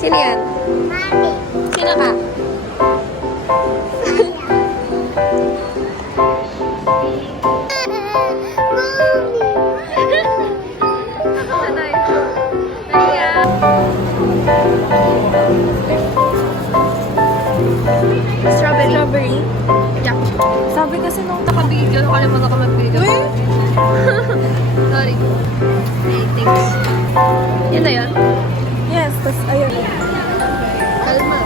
Sino yan? Sino ka? Strawberry? Yeah. Sabi kasi nung naka-video, nakalimutan ako mag-video. Sorry. Hey, thanks. Yun na yun? Yes, tas ayun. Kalma.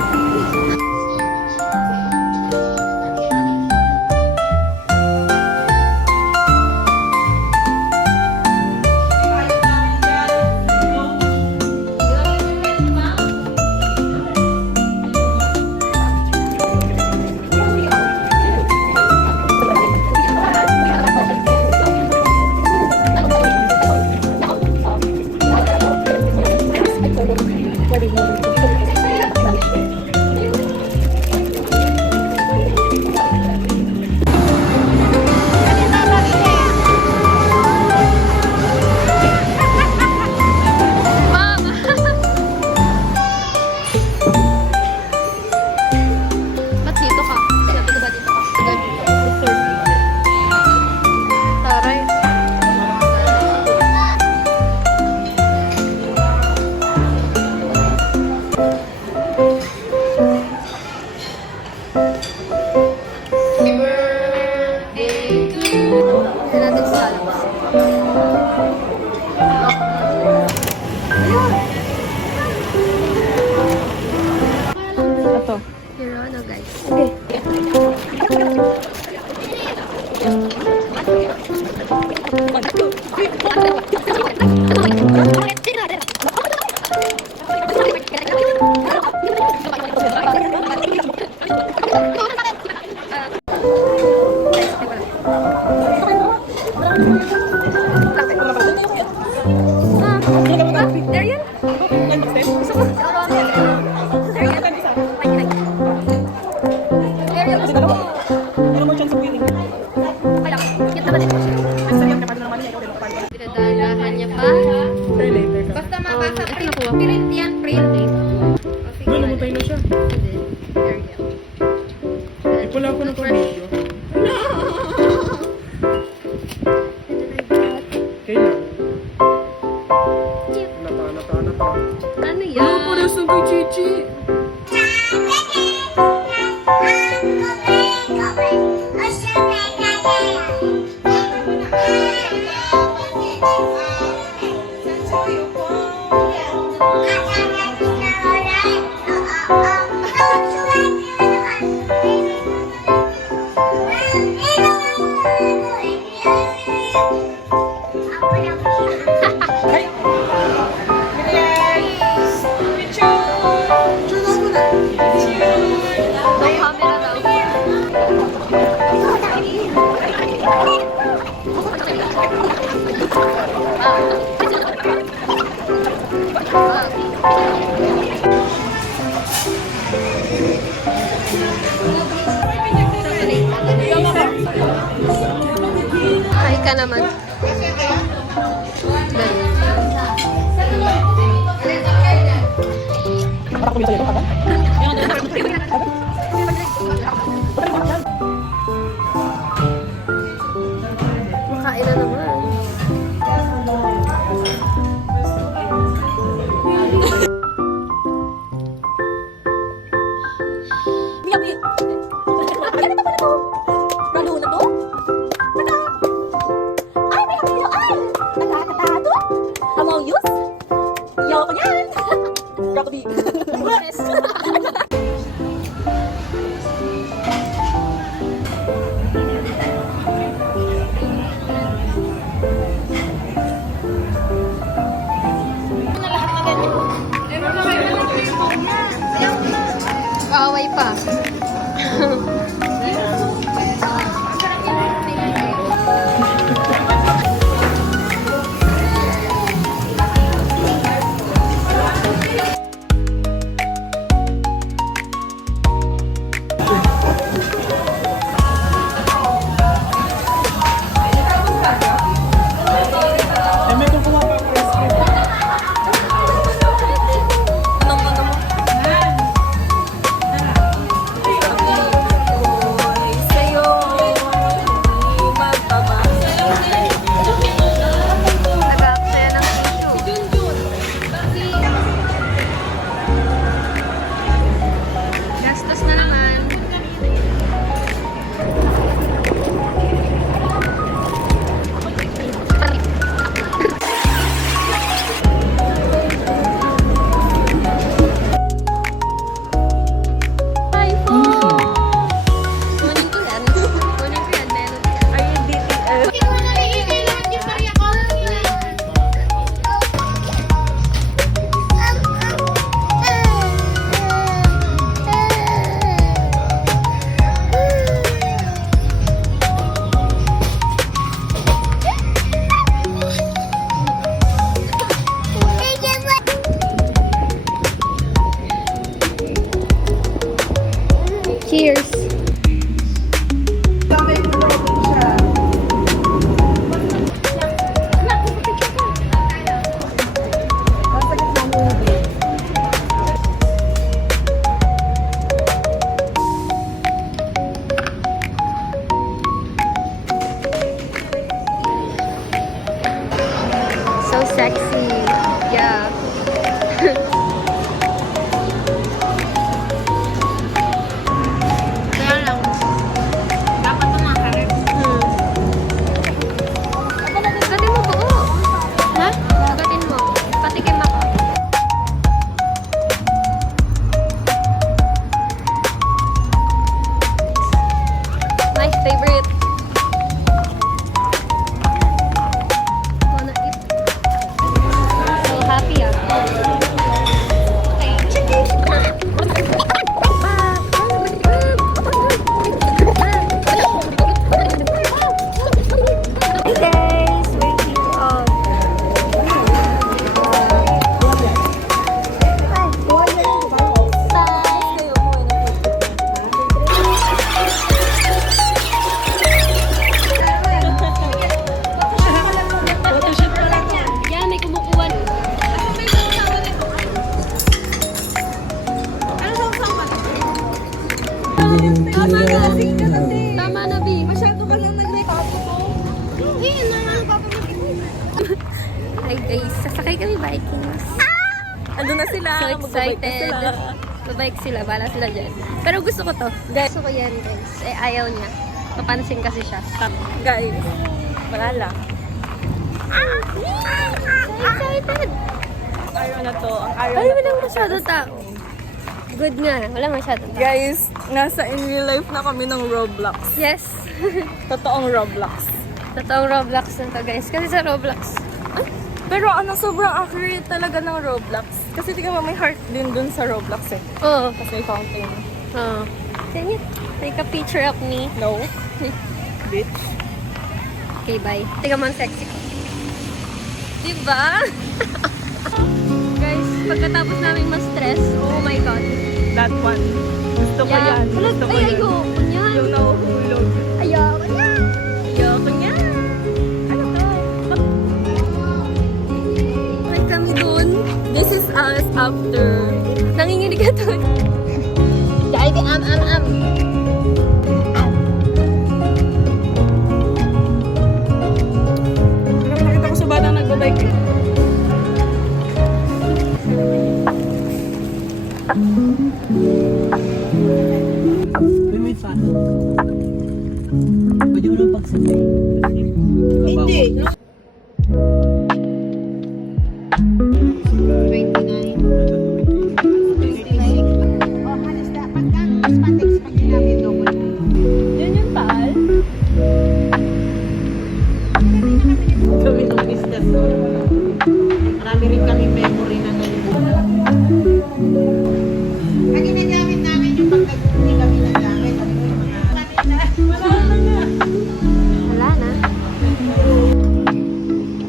Ito. Here on, guys. Okay. Pinadalahan niya pa. Basta mabasa print. nakuha ko. Print yan, print. Doon namatay na siya. Hindi. There you go. Wala ko na pa-video. Kailan? Napa. Ano yan? Ano pa rin sa kay Chichi? No camera daw. Hi ka naman. Makain na naman. Kaaway pa. Tama na, lasing ka na, te. Tama na, B. Masyado ka lang nag-record ko. Eh, Hi guys, sasakay kami Vikings. Ando na sila. So Magbabike na excited. sila. Babike sila, bala sila dyan. Pero gusto ko to. Gusto ko yan guys. Eh, ayaw niya. Papansin kasi siya. Guys, wala lang. So excited! Ayaw na to. Ang ayaw Ay, na walang to. masyado tao. Good nga, walang masyado tao. Guys, nasa in real life na kami ng Roblox. Yes! Totoong Roblox. Totoong Roblox na to guys. Kasi sa Roblox. Pero sobrang accurate talaga ng Roblox. Kasi tingnan mo, may heart din dun sa Roblox eh. Oo. Kasi may fountain. Oh. Can you take a picture of me? No. Bitch. Okay, bye. Tingnan mo ang sexy ko. Diba? Guys, pagkatapos namin ma-stress, oh my God. That one. Gusto ko yan. Gusto ko Ay, yan. ayoko yan. Yung nahuhulog. Ayoko yan. Ayoko niya. Ano to? Ay, kami dun. This is us after. Nanginginig ka dun. Dahil am. Nakita ko sa batang nagbabike. May fan. Pwede mo na pagsabay. Hindi. 29. Yun yung taal. Kami ng business. Marami rin kami memory na ganito. Pag ginagamit namin yung pagkaguni kami na gamit. Wala na nga. Wala na.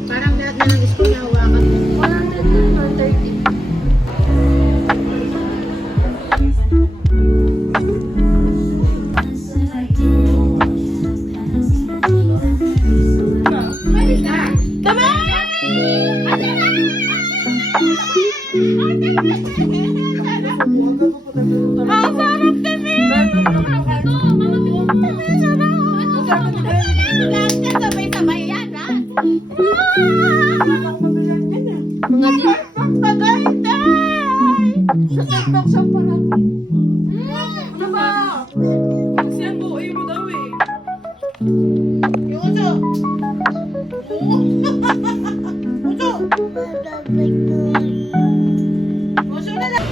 Parang lahat na ng school na hawakan. 130. Mga di... Ano ba? Kasi ang buhay mo daw eh. Yung uso. Uso. Uso na lang.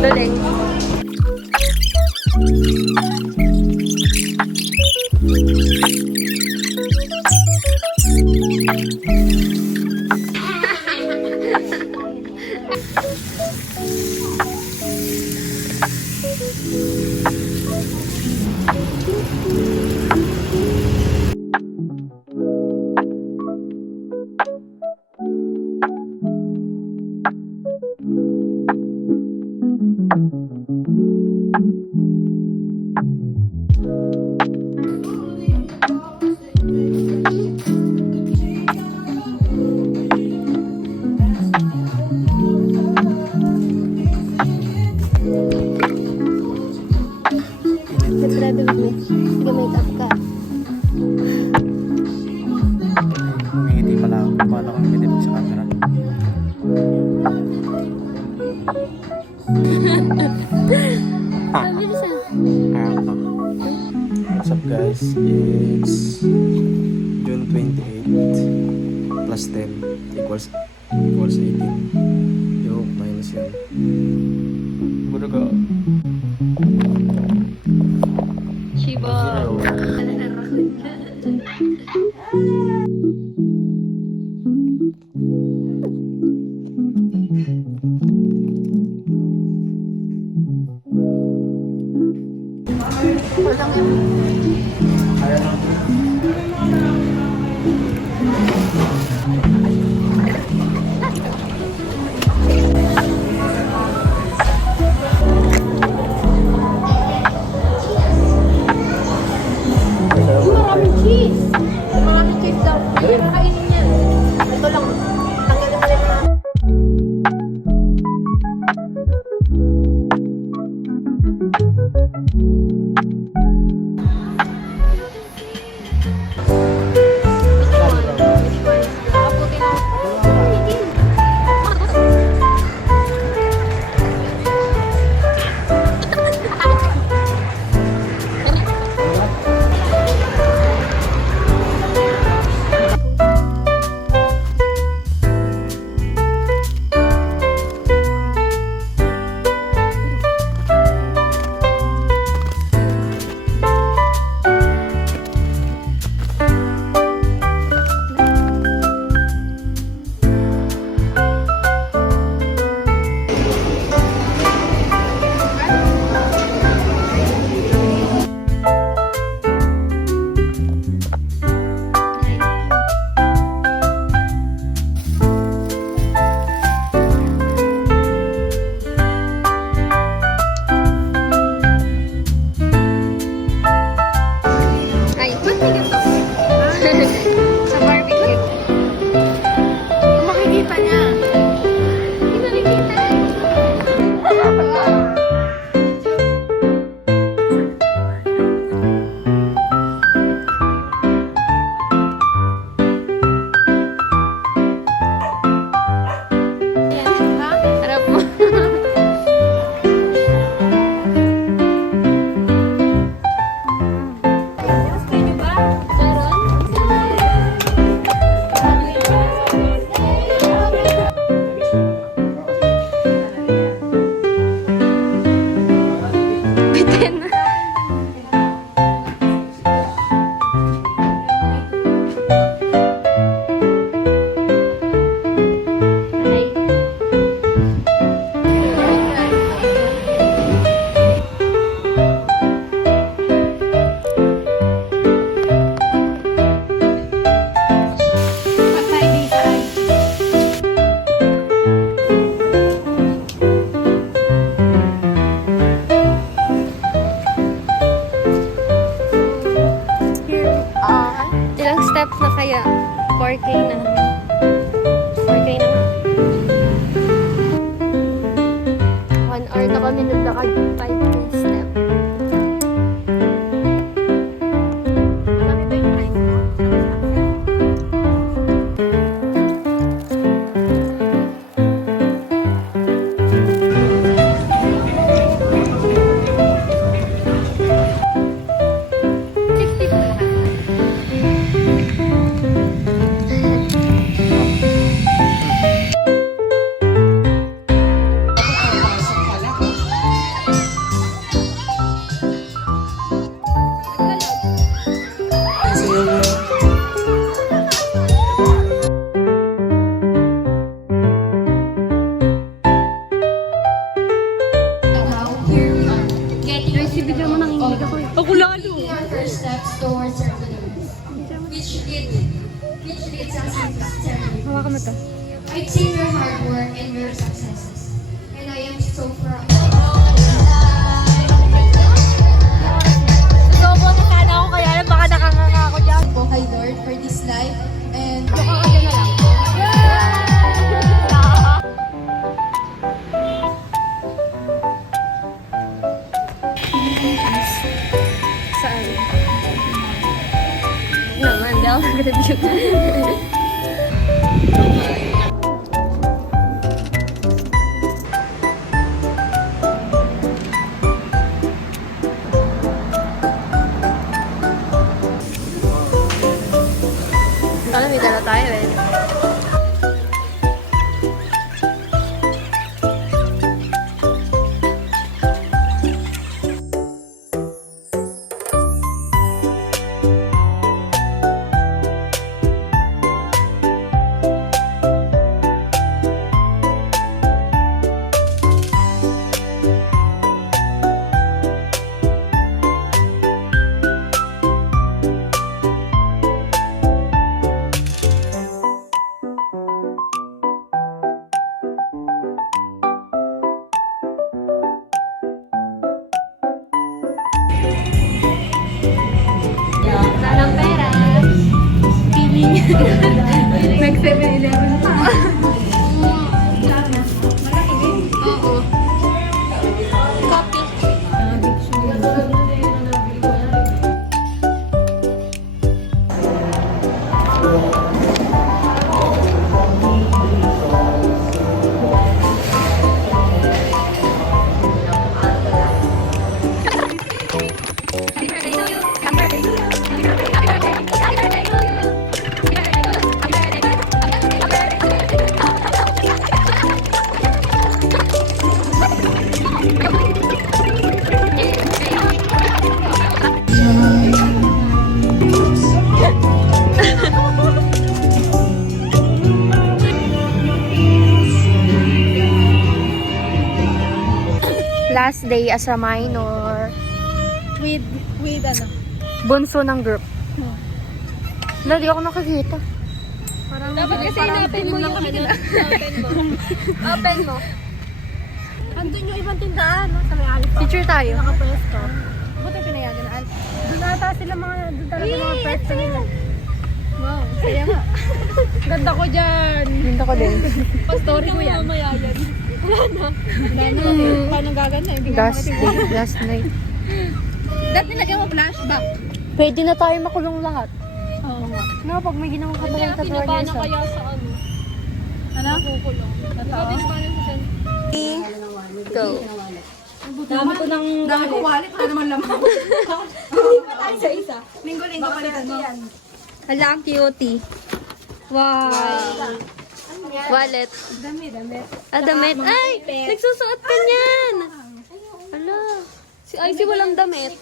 Duling. Let's ready with me. Sige, make up ka. Ngiti pala ako. Paano kang pwede sa camera? Mabilis ah. What's up guys? It's June 28 plus 10 equals 18. Yo, minus yun. Budugo. Shiba. daw. Kainin niya. Ito lang. Tanggalin mo rin na. Ay, ba't may ganito? Sa barbecue. Kung makikita niya. Hindi nakikita. Harap mo. Bitin. Ilang steps na kaya? 4K na. 4K na nga. 1 hour na kami naglakad. 5K step. Ako lalo. Our first steps towards our goals, which leads us into ceremony. Hawakan mo to. I've seen your hard work and your successes, and I am so proud. Sobo na sana ako kaya lang baka nakanganga ako dyan. Po kay Lord for this life and Joke ako dyan na lang. Saan? Naman, di ako nag-review. Sana may dala tayo eh. Nag 7-Eleven pa. Oo. Copy. Last day as a minor. With ano? Bunso ng group. Wala, di ako nakakita. Dapat kasi open mo yung ano. Open mo. Andun yung ibang tindahan, no? Sa may alpa. Picture tayo. Nakapresto. Buti pinayagan na alpa. Doon ata sila mga, doon talaga mga presto nila. Wow, saya nga. Ganda ko dyan. Ganda ko din. Pa-story ko yan. Mamaya yan. Wala na. Paano gaganda? Hindi ka Last day, last night. Dati nilagyan mo flashback. Pwede na tayo makulong lahat. Oo nga. No, pag may ginawang katalang tatuan Kinabahan niya na kaya sa ano? Ano? Kukulong. Totoo? Kinabahan sa sen. Go. Dami ko wallet. Wala naman laman. Isa-isa. Linggo-linggo palitan mo. Hala, ang cutie. Wow. Wallet. Dami. Ah, damit. Ay! Nagsusuot ka niyan! Hala. Si Icy walang damit.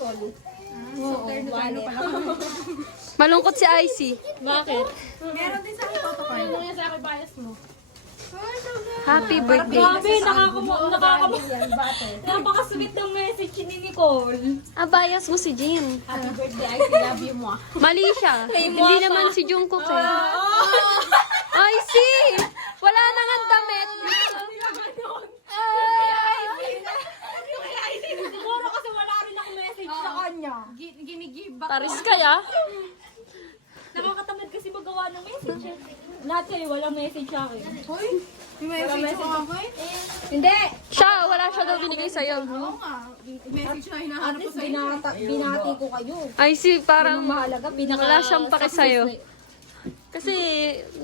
Malungkot si Icy. Bakit? Meron din sa akin toto card. Ano yung sa akin bias mo? Happy birthday. Grabe, napakasweet ng message ni Nicole. Ah, bias mo si Jean. Happy birthday, I love you mo. Mali siya. Hindi naman si Jungkook eh. Icy! Wala na nga damit. Siguro kasi wala rin ako message sa kanya. Ginigive back. Paris kaya? Nakakatamad kasi magawa ng message. Lahat kayo walang message sa akin. Hoy, may message ako eh. Hindi. Siya, wala siya daw binigay sa'yo. Oo nga. Message na hinahanap ko sa'yo. Binati ko kayo. Icy, parang Mahalaga, wala siyang pake sa'yo. Kasi,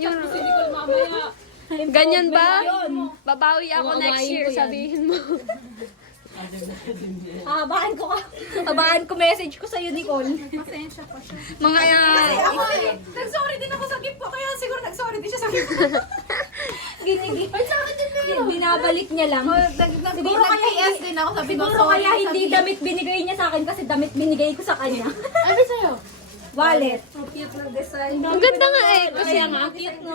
yun, Nicole mamaya. ganyan ba? Babawi ako next year, sabihin mo. Abahan ko message ko sa'yo, Nicole. Pasensya pa siya. Mga, Nag-sorry din ako sa gift ko, kaya siguro nag-sorry din siya sa gift ko. Ginigip. Ay, sa akin din meron. Binabalik niya lang. Siguro kaya yes din ako, sabi ko, siguro kaya hindi damit binigay niya sa akin kasi damit binigay ko sa kanya. Ano sa'yo? Wallet. Cute na design. ang ganda nga eh. Kasi, Kaya nga, cute na.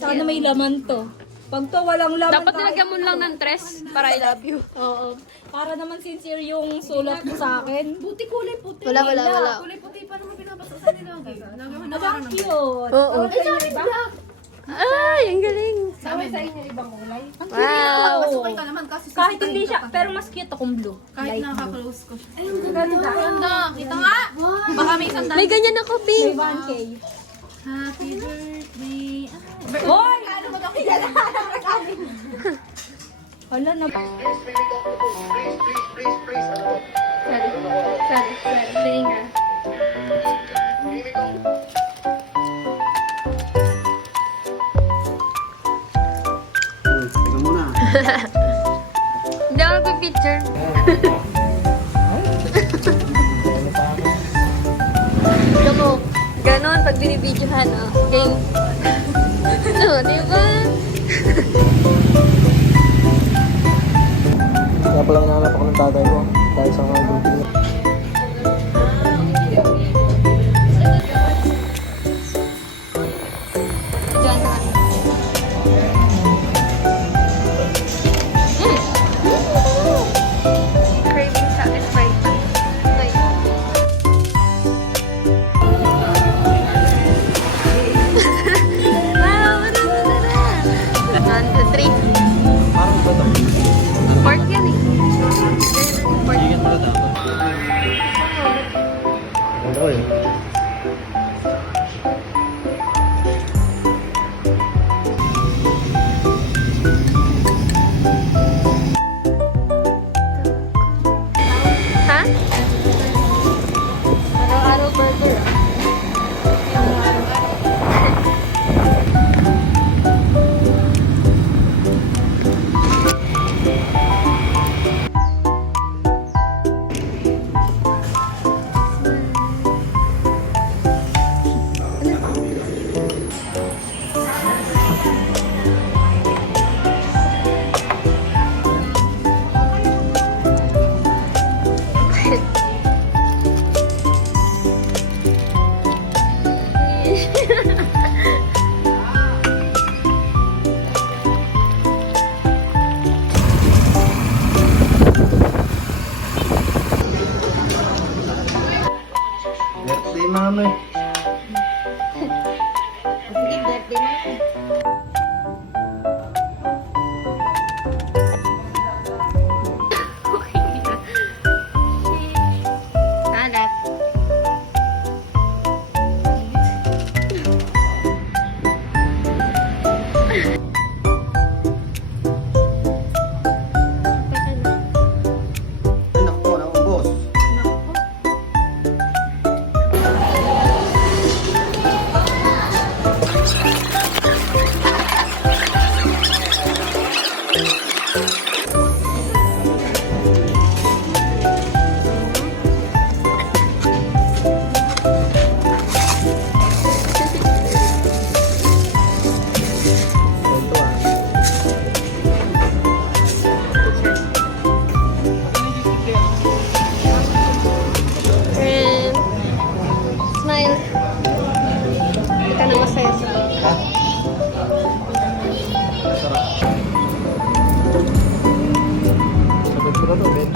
Sana may laman to. Pag to walang laman. dapat nilagyan mo lang ng dress para I love you. Oo. Para naman sincere yung sulat mo sa akin. Buti kulay puti. Wala. Kulay puti, paano mo pinapasa sa nila? Ang cute. Oo. Ay, sa akin ba? Ay, ang galing. Sabi sa inyo ibang kulay. Wow. Masukay ka naman kasi kahit hindi siya, pero mas cute akong blue. Kahit naka-close ko siya. Ay, ang ganda. Ganda. Kita nga. Baka may isang May ganyan ako, pink. 1K. Happy birthday. Hoy! Ano mo daw kilala? Hala na. Teka muna. Hindi ako nagpipicture. Ganon, pag binibidyohan, oh. Game. Oh, di ba? Kaya pala hinahanap ako ng tatay ko. Dahil sa mga gunting na. Diyan naman. Craving satisfied. Nice. Wow, ano na? 1, 2, 3. Parang ba ito? Pork yan eh. Chicken pala dapat. ano eh. Hindi, birthday mo. Salat. Ay, naku, naubos. Ito ah. And smile. Ika na masaya sa Ha? Sagot ko na to, 20.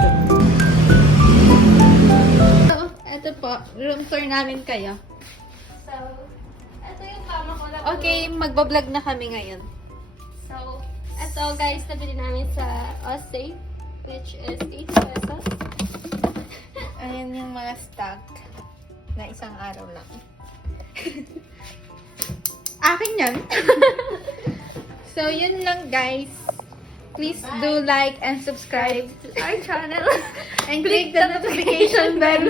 So, eto po, room tour namin kayo. So, ito yung kama ko lang. Okay, magbablog na kami ngayon. So, ito guys, nabili namin sa Osay, which is 8 pesos. Ayan yung mga stock na isang araw lang. Akin yan. So, yun lang guys. Please do like and subscribe Our channel. and click the notification bell.